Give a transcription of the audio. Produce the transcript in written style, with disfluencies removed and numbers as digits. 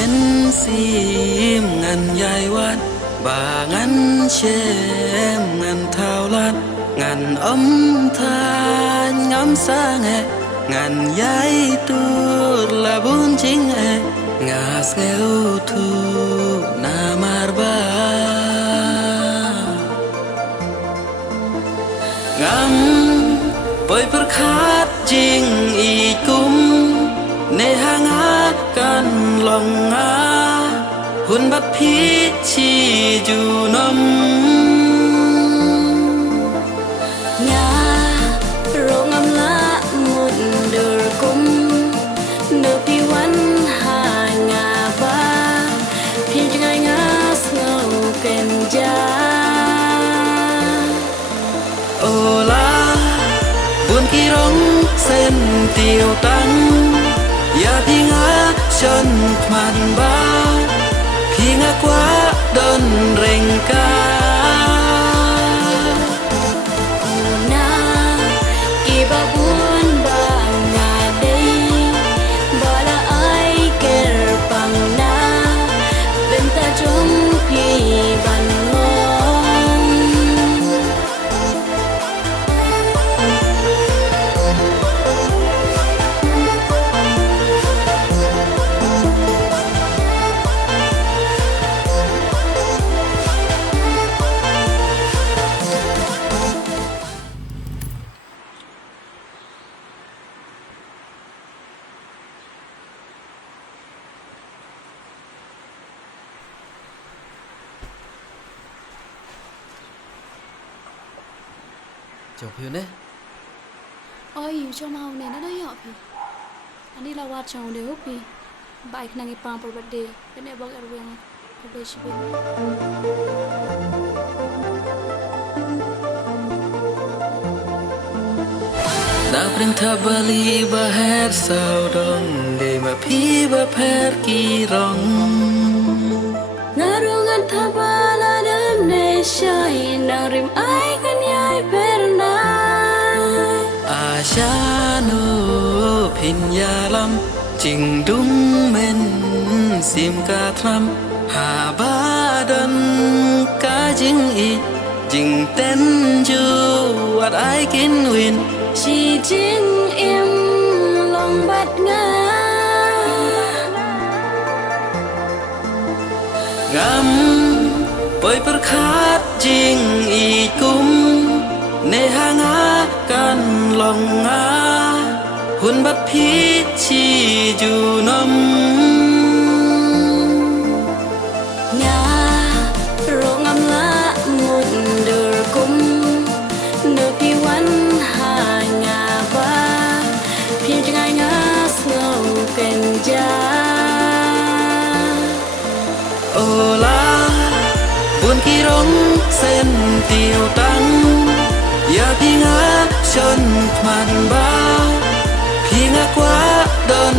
men sim ngan yai wat bà ngăn chém ngăn thao lát ngàn ấm than ngắm sang hè ngàn yai tu là bún chính hè ngas ngeu thu na marba ngắm bơi per khát jing i kum ne hanga kan long nga hun bat phi chi ju nom nga rong am la một đời kum nợ pi wan ha nga ba phi ngai nga snow ken ja ola buồn kỳ rong sen tiêu tăng ya phi nga chân man ba phi nga quá đơn reng ca na iba bun ba nga dei bala ai ker pang na benta jong pi ban ngong chụp hiếu nè ôi yêu cho mau nè nó đấy họ phi anh đi là wat chồng đều phi bike nangi pam per birthday cái này bag erwang birthday shipping đã perintah bali bahar saudong de ma phi ba pher ki rong ngarungan thabala dam ne shai narim ai kan yai perna ashano phin ya lam jing dung men sim ka tham ha ba dan ka jing i jing ten ju wat ai kin win chỉ chính em lòng bát ngã ngắm bơi per khát jing i kum ne hanga kan long nga hun bat phi chi ju nom nga rong am la một đời kum nợ pi wan ha nga ba phi ngai nga snow ken ja ola buồn kỳ rong sen tiêu tăng ya phi nga chân man ba phi nga quá đơn